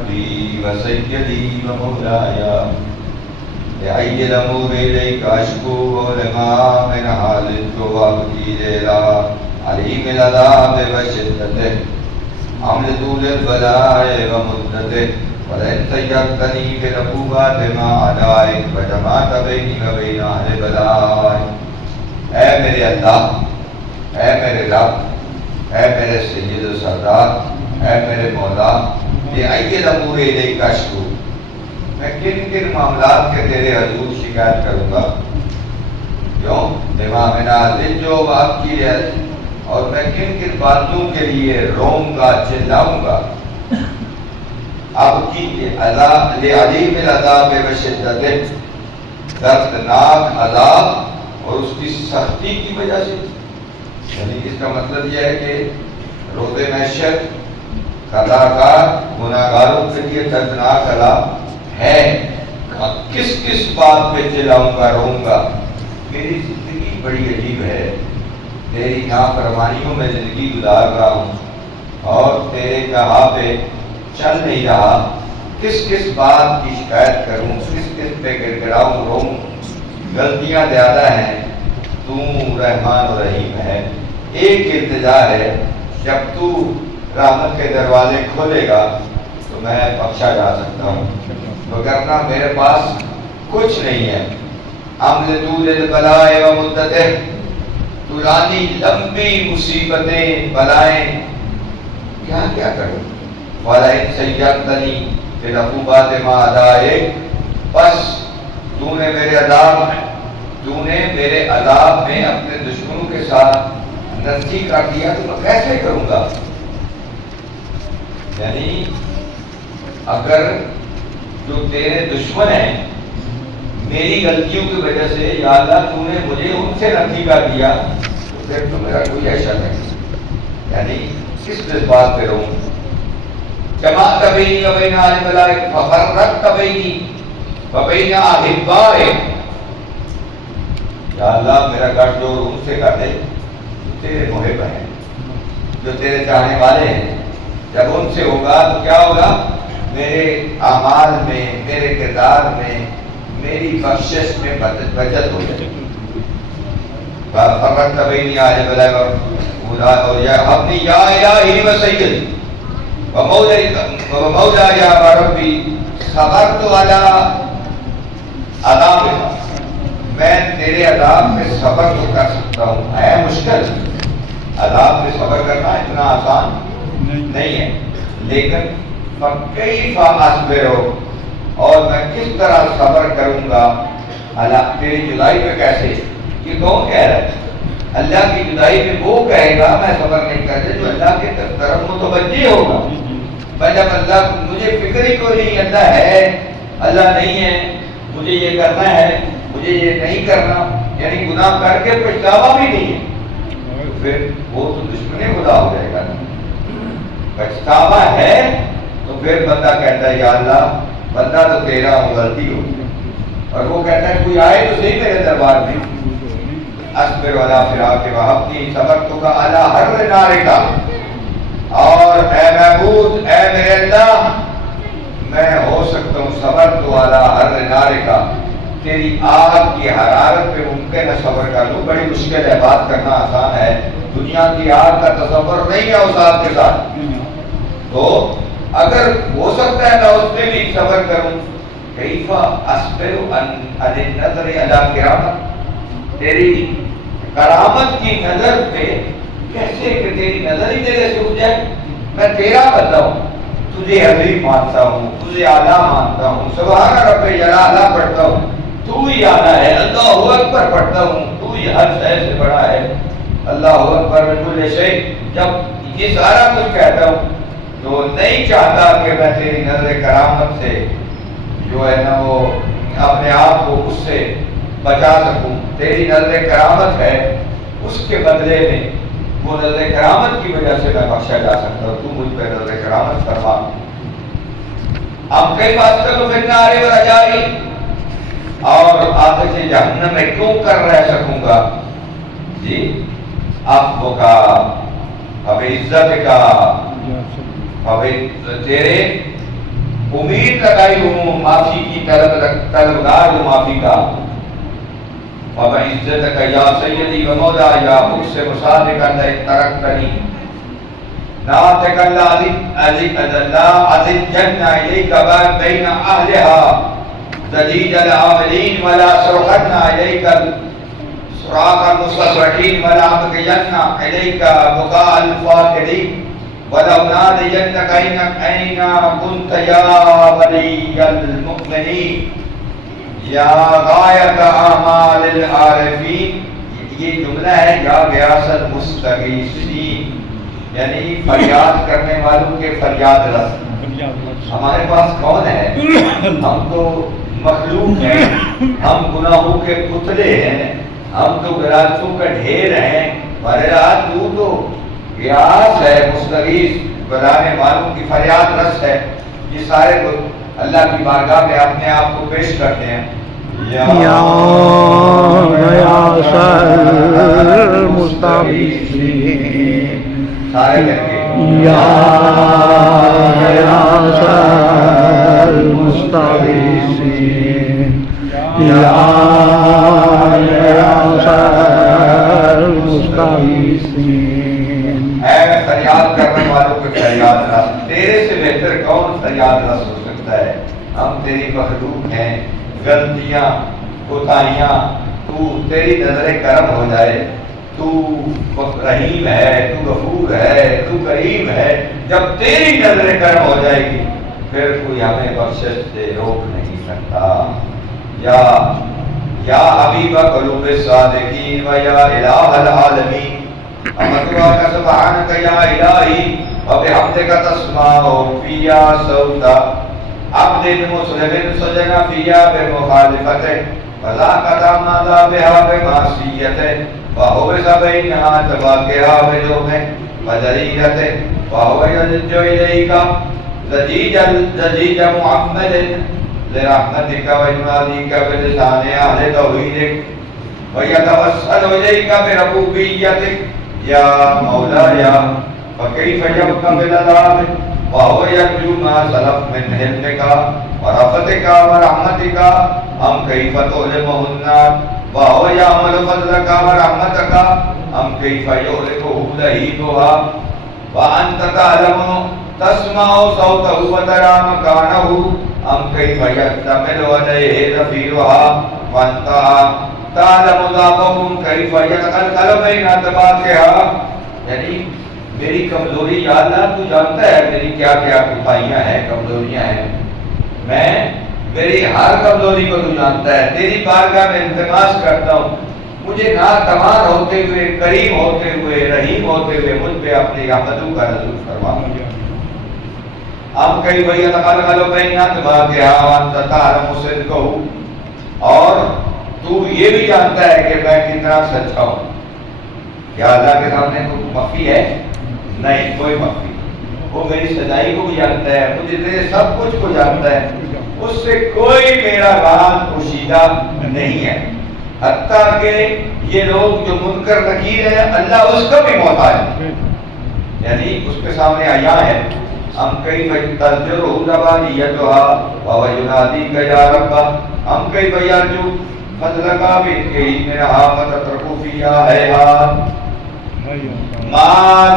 ربي وسيدي ومولاي لأي الأمور إليك أشكو ولما من حال وابكي ليلا عليم العذاب وشدته حمل طول البلاء ومدته ولئن سيرتني بالعقوبات مع أعدائك وجمعت بيني وبين أهل بلائك. اے میرے اللہ، اے میرے رب، اے میرے سید و سردار، اے میرے مولا، لأي الأمور إليك أشكو، میں کن کن معاملات کے تیرے حضور شکایت کروں گا؟ کیوں؟ لما من حال جو آپ کی ہے، اور میں کن کن باتوں کے لیے روؤں گا، چلاؤں گا؟ اب کی عذاب لعلیم العذاب وشدت، دردناک عذاب اور اس کی سختی کی وجہ سے. یعنی اس کا مطلب یہ ہے کہ روز محشر قضاء گناہگاروں کے لیے دردناک عذاب ہے. کس کس بات پہ چلاؤں گا، روؤں گا؟ میری زندگی بڑی عجیب ہے، تیری نافرمانیوں میں زندگی گزار رہا ہوں اور تیرے کہا پہ چل نہیں رہا. کس کس بات کی شکایت کروں، کس کس پہ گڑ گڑاؤں، روؤں؟ غلطیاں زیادہ ہیں، تو رحمان و رحیم ہے. ایک التجا ہے، جب تو رحمت کے دروازے کھولے گا تو میں بخشا جا سکتا ہوں، وگرنہ میرے پاس کچھ نہیں ہے. عمل طول البلاء و مدتہ، طولانی لمبی مصیبتیں، بلائیں، کیا کیا کروں؟ وَلَئِن سَيَّرْتَنِي فِي الْعُقُوبَاتِ مَعَ أَعْدَائِكَ، بس تو نے میرے عذاب میں اپنے دشمنوں کے ساتھ نزدیک کر دیا تو میں کیسے کروں گا؟ یعنی اگر جو تیرے دشمن ہیں میری غلطیوں کی وجہ سے، یا اللہ تو نے مجھے ان سے نزدیک کر دیا تو پھر تو میرا کوئی ایسا نہیں. یعنی کس بات پہ رہوں؟ جماعت بینی و بین اہل بلائک ففرقت بینی و بین احبائک. یا اللہ میرا گٹھ جوڑ ان سے کر دے جو تیرے محب ہیں، جو تیرے چاہنے والے ہیں. جب ان سے ہوگا تو کیا ہوگا؟ میرے اعمال میں، میرے کردار میں، میری بخشش میں بچت ہو جائے گی. ففرقت بینی اہل بلائک اور یا اپنی یا الہی و سیدی ومولاي وربي صبرت على عذابك، میں تیرے عذاب پہ صبر تو کر سکتا ہوں. ہے مشکل، عذاب پہ صبر کرنا اتنا آسان نہیں ہے، لیکن فَكَيْفَ أَصْبِرُ، اور میں کس طرح صبر کروں گا اللہ تیری جدائی پہ. کیسے؟ یہ کون کہہ رہا ہے؟ اللہ کی جدائی پہ وہ کہے گا میں صبر نہیں کرتے جو اللہ کے طرف متوجہ ہوگا. میں جب اللہ، مجھے فکر ہی کوئی نہیں، اللہ ہے، اللہ نہیں ہے، مجھے یہ کرنا ہے، مجھے یہ نہیں کرنا، یعنی گناہ کر کے پچھتاوا بھی نہیں ہے، تو پھر وہ تو دشمن خدا ہو جائے گا. پچھتاوا ہے تو پھر بندہ کہتا ہے یا اللہ بندہ تو تیرا ہوں، غلطی ہو. اور وہ کہتا ہے کوئی آئے تو صحیح میرے دربار میں. اصبر علی فراق وحبنی صبرتک علی حر نارک، اور اے محبوب، اے میرے اللہ، میں ہو سکتا ہوں صبر تو علی حر نارک، تیری آگ کی حرارت پہ ممکن ہے صبر کر لوں. بڑی مشکل ہے، بات کرنا آسان ہے، دنیا کی آگ کا تصور نہیں ہے اس آگ کے ساتھ. تو اگر ہو سکتا ہے میں اس پہ بھی صبر کروں. کیف اصبر عن النظر علی کرامت، تیری کرامت کی نظر پہ کیسے کہ تیری نظر ہی میرے سے اٹھ جائے. میں تیرا بندہ ہوں، تجھے حبیب مانتا ہوں، تجھے اعلیٰ مانتا ہوں، سبحان رب جلالہ پڑھتا ہوں، تو ہی اعلیٰ ہے، اللہ اکبر پڑھتا ہوں، تو ہی ہر شے سے بڑا ہے، اللہ اکبر بکل شیء. جب یہ سارا کچھ کہتا ہوں تو نہیں چاہتا کہ میں تیری نظر کرامت سے جو ہے نا وہ اپنے آپ کو اس سے بچا سکوں. تیری نظر کرامت ہے، اس کے بدلے میں وہ نظر کرامت کی وجہ سے میں بخشا جا سکتا ہوں. تو مجھ پہ نظر کرامت فرما. اب کئی بات کرو پھر نارے و رجائی، اور آتش جہنم میں کیوں کر رہ سکوں گا؟ جی اب کا اب عزت کا اب تیرے امید لگائی ہوں معافی کی، طلبگار ہوں معافی کا. وبعزتك یا سیدی و مولا یا اقسم صادقا ترکتنی نعتك لا أذلجن إليك بين أهلها زجيج العاملين ولا سرحن إليك صراخ المسرحين ولا أبكين إليك بكاء الفاقدين ولو نادينك أين كنت يا ولي المؤمنين یا غایت اعمال العارفین. یہ جملہ ہے یا غیاث المستغیثین، یعنی فریاد کرنے والوں کے فریاد رس. ہمارے پاس کون ہے؟ ہم تو مخلوق ہیں، ہم گناہوں کے پتلے ہیں، ہم تو غلطیوں کا ڈھیر ہیں. بہرحال تو تو غیاث ہے، مستغیث بلانے والوں کی فریاد رس ہے. یہ سارے اللہ کی بارگاہ میں اپنے آپ کو پیش کرتے ہیں. یا غیاث المستغیثین، سارے کر کے یا غیاث المستغیثین، یا غیاث المستغیثین. اے فریاد کرنے والوں کے فریاد رس، تیرے سے بہتر کون فریاد رس ہو سکتا ہے؟ ہم تیری مخلوق ہیں، غلطیاں کوتاہیاں، تو تیری نظر کرم ہو جائے. تو رحیم ہے، تو غفور ہے، تو کریم ہے. جب تیری نظر کرم ہو جائے گی پھر کوئی ہمیں بخشش سے روک نہیں سکتا. یا حبیب قلوب الصادقین و یا الہ العالمین، امدعاک سبحانک یا الہی وبحمدک تسمع فیا صوتا عبد مسلم سجن فیا بمخالفته وذاک ما بها بمعصیته وحبس بینها تواقعها بجرمه وجریرته وهو يلج إليك زجیج محمد لرحمتك وإناديك بلسان أهل توحيدك ويتوسل إليك بربوبيتك يا مولاي فكيف يبقى بالعذاب وهو يرجو ما سلف من حلمك ورفتك ورحمتك أم كيف تؤلمه النار وهو يعمل فضلك ورحمتك أم كيف يؤلمه لهيبها وأنت تعلم تسمع صوته وترى مكانه أم كيف يحتمل عليه ذفيرها وأنت تعلم ضعفهم كيف يتقلقل بين أطباقها. یعنی میری کمزوری یا اللہ تو جانتا ہے میری کیا کیا کوتاہیاں ہیں، کمزوریاں ہیں. میں میری ہر کمزوری کو تو جانتا ہے. تیری بارگاہ میں التماس کرتا ہوں مجھے ناتوان ہوتے ہوئے، کریم ہوتے ہوئے، رحیم ہوتے ہوئے مجھ پہ اپنی رحمتوں کا نزول فرما. اب کئی بھائی تقلقل بین اطباقها وانت تعلم صدقه، اور تو یہ بھی جانتا ہے کہ میں کتنا سچا ہوں. کیا اللہ کے سامنے کوئی مخفی ہے؟ نہیں، کوئی مخفی. وہ میری سچائی کو بھی جانتا ہے، مجھے میرے سب کچھ کو جانتا ہے. اس سے کوئی میرا راز پوشیدہ نہیں ہے. حتیٰ کہ یہ لوگ جو منکر نکیر ہیں اللہ اس کا بھی محتاج ہے، یعنی اس کے سامنے عیاں ہے. ہم کئی تذکر زبانیتها وهو يناديك يا رب ہم کئی بیارجو فضلك بإذنه منها فتترك فيها هيهات ما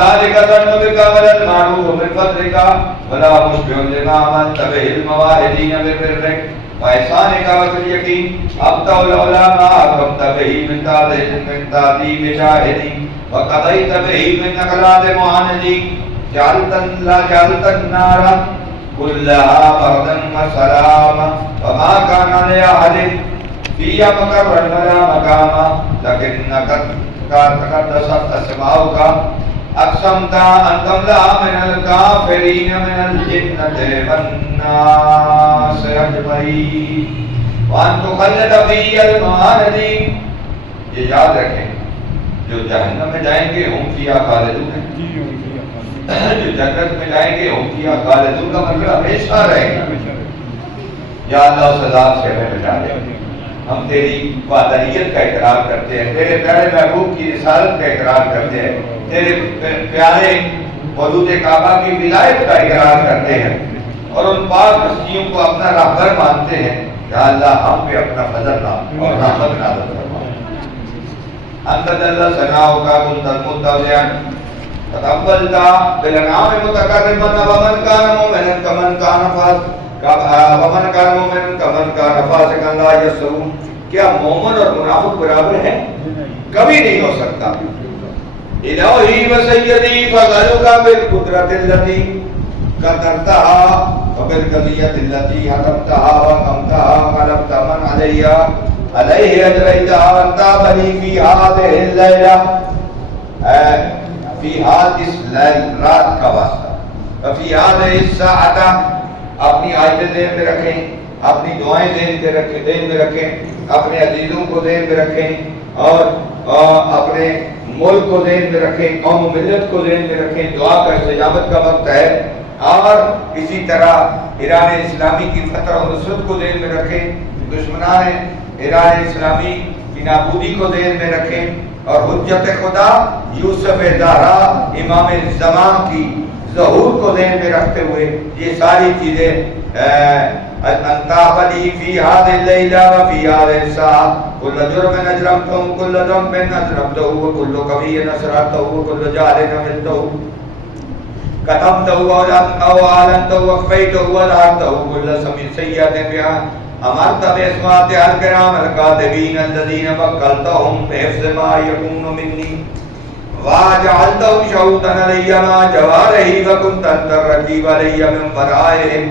ذلك ذنبك ولا المعروف من فضلك ولا مشبه لما عملت به المواهدين ببرك وإحسانك وباليقين أبدأ العلماء حكمت به من تعظيم شاهدي وقضيت به من أقلاد معاندي جعلت النار كلها بردا وسلاما وما كان لأحد فيها مقرا ولا مقاما لكنك تقدست أسماؤك أقسمت أن تملأ من الكافرين من الجنة والناس أجمعين وأن تخلد في المعاندين. یہ یاد رکھیں جو جہنم میں جائیں گے ہم فیہا خالدون ہیں، جو جنت میں جائیں گے ہم فیہا خالدون کا مطلب ہمیشہ رہیں گے. یا اللہ اس عذاب سے ہمیں بچا دے. ہم تیری وحدانیت کا اقرار کرتے ہیں، تیرے پیارے محبوب کی رسالت کا اقرار کرتے ہیں، تیرے پیارے وجود کعبہ کی ولایت کا اقرار کرتے ہیں. اور ان پاک ہستیوں کو اپنا راہبر مانتے ہیں، یا اللہ ہم پہ اپنا فضل اور رحمت نازل فرما۔ انت جل ثناؤک كنت المتوجعا تقبلت بالانعام متقربا ومن كان مؤمنا كمن كان فاسقا لا يستوون۔ کیا مومن اور منافق برابر ہیں؟ کبھی نہیں ہو سکتا۔ الہی و سیدی فضلک بالقدرۃ التي قدرتها وبالقضیۃ التي حکمتها وحکمتها غلبت من علیہ اجریتها وانت بلی فی هذه الليلہ، فی هذه رات کا واسطہ، وفی هذه الساعۃ، اپنی آیتیں ذہن میں رکھیں، اپنی دعائیں ذہن میں رکھیں، اپنے عزیزوں کو ذہن میں رکھیں، اور اپنے ملک کو ذہن میں رکھیں، قوم و ملت کو ذہن میں رکھیں۔ دعا کا استجابت کا وقت ہے۔ اور اسی طرح ایران اسلامی کی فتح و نصرت کو ذہن میں رکھیں، دشمنان ایران اسلامی کی نابودی کو ذہن میں رکھیں، اور حجت خدا یوسف زہرا امام زمان کی ظہور کو ذہن میں رکھتے ہوئے یہ ساری چیزیں انت بلی فی هذه الليلہ وفی هذه الساعة كل جرم اجرمته كل ذنب اذنبته وكل قوی نصرته وكل جاهل عملته كتمته او اعلنته وخفيته وظهرته كل سیئة بها امرت باسماء الكرام الكاتبين الذين وكلتهم بحفظ ما يكون مني وجعلتهم شهودا علي مع جوارحي وكنت انت الرقيب علي من ورائهم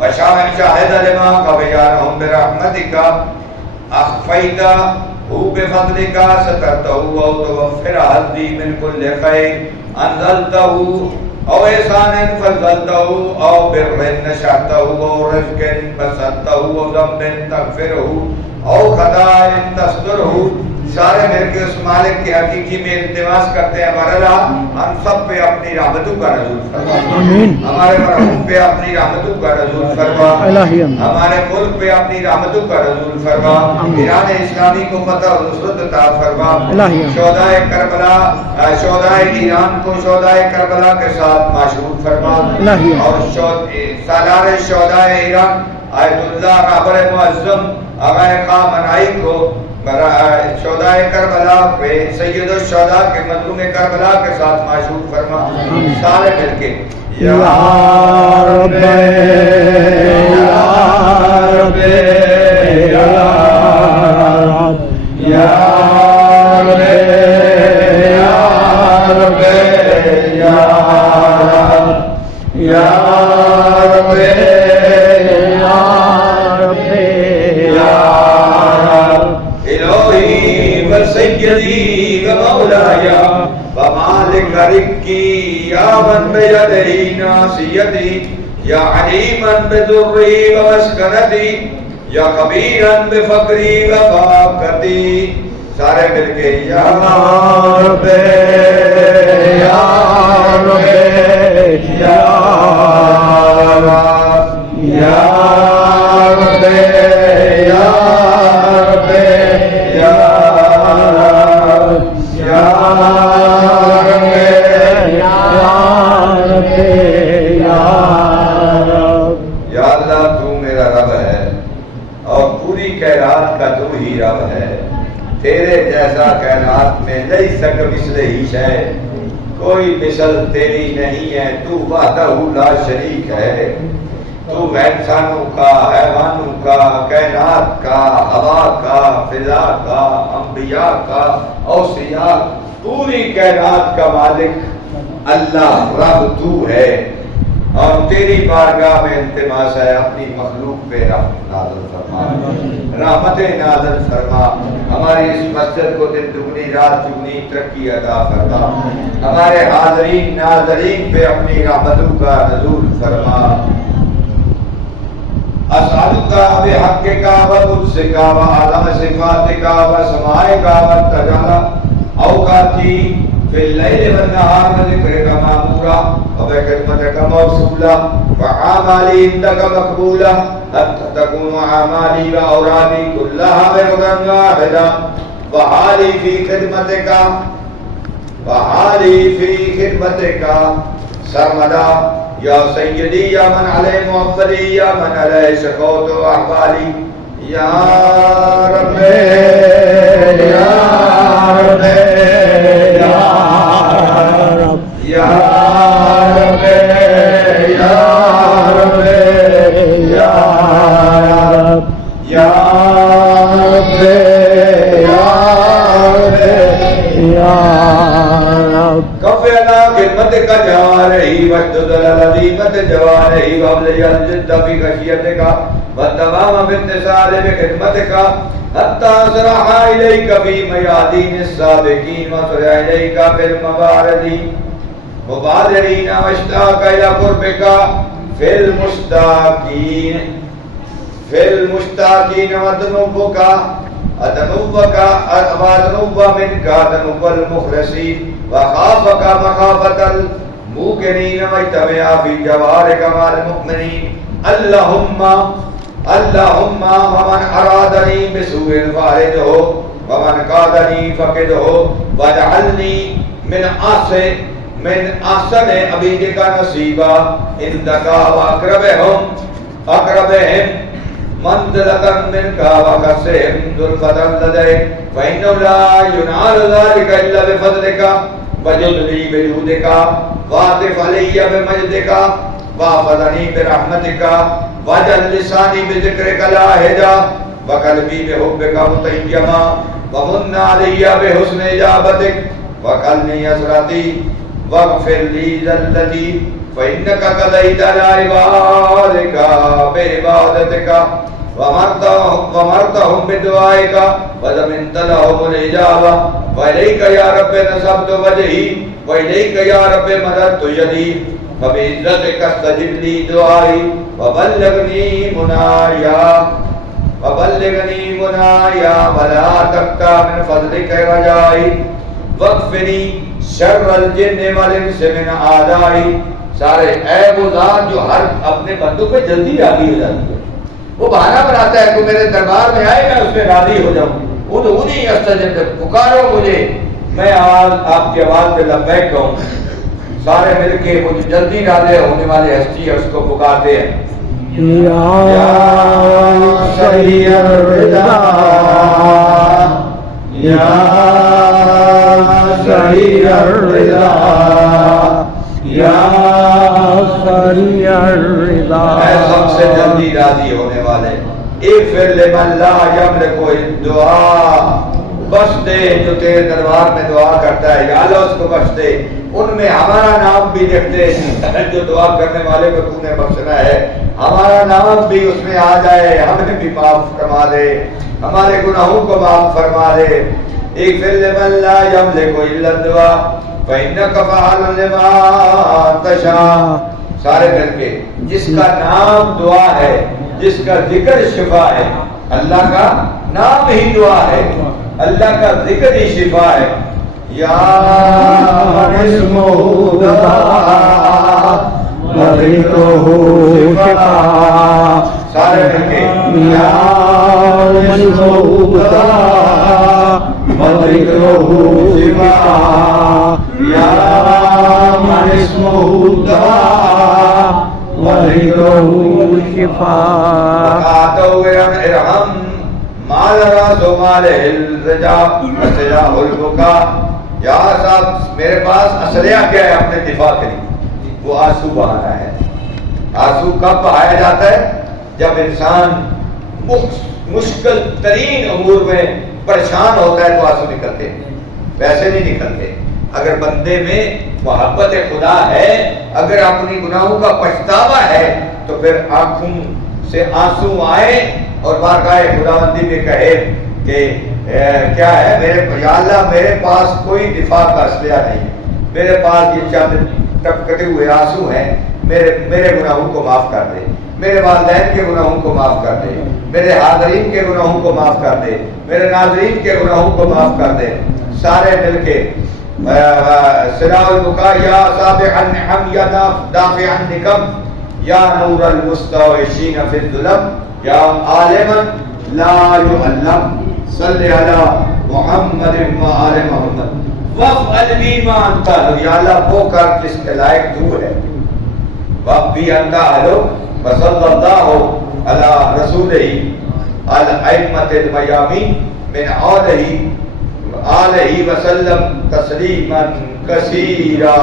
وشاهد لما خفيانهم برحمتك اخفيته بفضلك سترته او توفر حظي من كل خير انزلته او احسان فضلته او بر نشرته او رزق بسطته او ذنب تغفره او خطا تستره۔ سارے مل کے اس مالک کے حقیقی میں التماس کرتے ہیں، برلا ہم سب پہ اپنی رحمتوں کا نزول فرما، ہمارے مرحوم پہ اپنی رحمتوں کا نزول فرما، ہمارے ملک پہ اپنی رحمتوں کا نزول فرما، ایران اسلامی کو فتح و نصرت عطا فرما، شہدائے کربلا، شہدائے ایران کو شہدائے کربلا کے ساتھ معشور فرما، اور سالار شہدائے ایران آیت اللہ رابر معظم آغا خامنائی کو شہدائے کربلا پہ سید الشہداء کے مظلوم کربلا کے ساتھ معشور فرما۔ سارے مل کے یا رب یا رب یا رب یا رب یا رب یا رب یا رب سیدی و مولایا و مالک رکی یا من بیدہی ناسیتی یا علیما بذری و مسکنتی یا خبیرا بفقری و فاقتی۔ سارے مل کے یا رب یا رب یا رب یا رب یا رب یا اللہ تو میرا رب ہے اور پوری کائنات کا تو ہی رب ہے، تیرے جیسا کائنات میں لیس کمثلہ شیء، کوئی مثل تیری نہیں ہے، تو وحدہ لا شریک ہے، تو انسانوں کا، حیوانوں کا، کائنات کا، ہوا کا، فضا کا، انبیاء کا، اوصیاء، پوری کائنات کا مالک اللہ رب تو ہے، اور تیری بارگاہ میں التماس ہے اپنی مخلوق پہ رحمت نازل فرما، رحمت نازل فرما، ہماری اس مسجد کو دن دگنی رات چگنی ترقی عطا فرما، ہمارے حاضرین ناظرین پہ اپنی رحمتوں کا نزول فرما۔ اسألک بحقک و قدسک و اعظم صفاتک و سمائک و تجلی اوقاتی فی اللیل والنہار بذکرک مامورا و بخدمتک موصولا و اعمالی عندک مقبولا حتی تکون اعمالی و اورادی کلها بردا واحدا و حالی فی خدمتک سرمدا یا سیدی یا من علی محمدی یا من علی شکوت و احوالی یا رب یا رب یا رب یا رب یا رب یا رب یا رب یا رب کفینا خدمت کا جوارہی وجدد العظیمت جوارہی وابلی الجد فی خشیت کا والتمام بانتصار بخدمت کا حتی صرحا الیک فی میادین السابقین وصرح الیک فی المباردین مبادرین واشتاق الى قربک فی المشتاقین وذنوبک أدنوبك وأدنوب منك أدنوب المخلصين وخافك مخافة الموقنين واجتمع في جوارك مع المؤمنين اللهم ومن أرادني بسوء فارجه ومن قادني فقده واجعلني من أحسن عبيدك نصيبا عندك وأقربهم منزلة منك وقسهم ذلفة لديك فإنه لا ينال ذلك إلا بفضلك وجد لي بجودك واطف علي بمجدك واحفظني برحمتك واجعل لساني بذكرك لاهجا وقلبي بحبك متيما ومن علي بحسن إجابتك وقلني أسرتي واغفر لي ذلتي فإنك قضيت على عبادك بعبادتك ومرتهم بدعائك وضمنت لهم الإجابة وإليك يا رب نصبت وجهي وإليك يا رب مددت يدي فبعزتك استجب لي دعائي وبلغني منايا ولا تقطع من فضلك رجائي واكفني شر الجن والانس من اعدائي سارے عیب و ذات جو ہر اپنے بندوں پہ جلدی راضی ہو جاتی ہے، وہ بہانہ بناتا ہے کہ میرے دربار میں آئے میں اس میں راضی ہو جاؤں، ادعونی استجب لکم، پکارو مجھے میں آپ کی آواز پہ لبیک کہوں۔ سارے مل کے وہ جو جلدی راضی ہونے والے ہستی ہے اس کو پکارتے ہیں یا سریع الرضا یا سریع الرضا یا سریع الرضا، اے سب سے جلدی راضی ہونے والے، اغفر لمن لا یملک الدعاء، بخش دے جو تیرے دربار میں دعا کرتا ہے، یا اللہ اس کو بخش دے، ان میں ہمارا نام بھی لکھ دے، جو دعا کرنے والے کو تو نے بخشنا ہے ہمارا نام بھی اس میں آ جائے، ہمیں بھی معاف فرما دے، ہمارے گناہوں کو معاف فرما دے۔ اغفر لمن لا یملک الا الدعاء فإنك فعال لما تشاء، سارے مل کے جس کا نام دعا ہے، جس کا ذکر شفا ہے، اللہ کا نام ہی دعا ہے، اللہ کا ذکر ہی شفا ہے۔ یا من اسمہ دعا وذکرہ شفا، سارے مل کے یا من اسمہ دعا وذکرہ شفا، یا من اسمہ دعا وذکرہ شفا، وقاتو ارحم مال راس و مال الرجا وسجاہ البکا، یا صاحب میرے پاس اسلحہ کیا ہے اپنے دفاع کے لیے، وہ آنسو بہانا ہے۔ آنسو کب بہایا جاتا ہے؟ جب انسان مشکل ترین امور میں پریشان ہوتا ہے تو آنسو نکلتے ہیں، ویسے نہیں نکلتے۔ اگر بندے میں محبت خدا ہے، اگر اپنی گناہوں کا پچھتاوا ہے تو پھر آنکھوں سے آنسو آئے اور بارگاہ خداوندی میں کہے کہ کیا ہے یا اللہ میرے پاس کوئی دفاع کا اسلحہ نہیں، میرے پاس یہ چند ٹپکتے ہوئے آنسو ہیں، میرے گناہوں کو معاف کر دے، میرے والدین کے گناہوں کو معاف کر دے، میرے حاضرین کے گناہوں کو معاف کر دے، میرے ناظرین کے گناہوں کو معاف کر دے۔ سارے مل کے سراء البکا یا سابق النعم یا دافع النکم یا نور المستوحشین فی الظلم یا عالما لا يعلم صلی علی محمد و آل محمد وفعل بی ما انت، یا اللہ وہ کر جس کے لائق تو ہے، وفی انتا اہلو وصلی اللہ علی رسولہ الائمۃ المیامین من آلہ وسلم تسلیما کثیرا.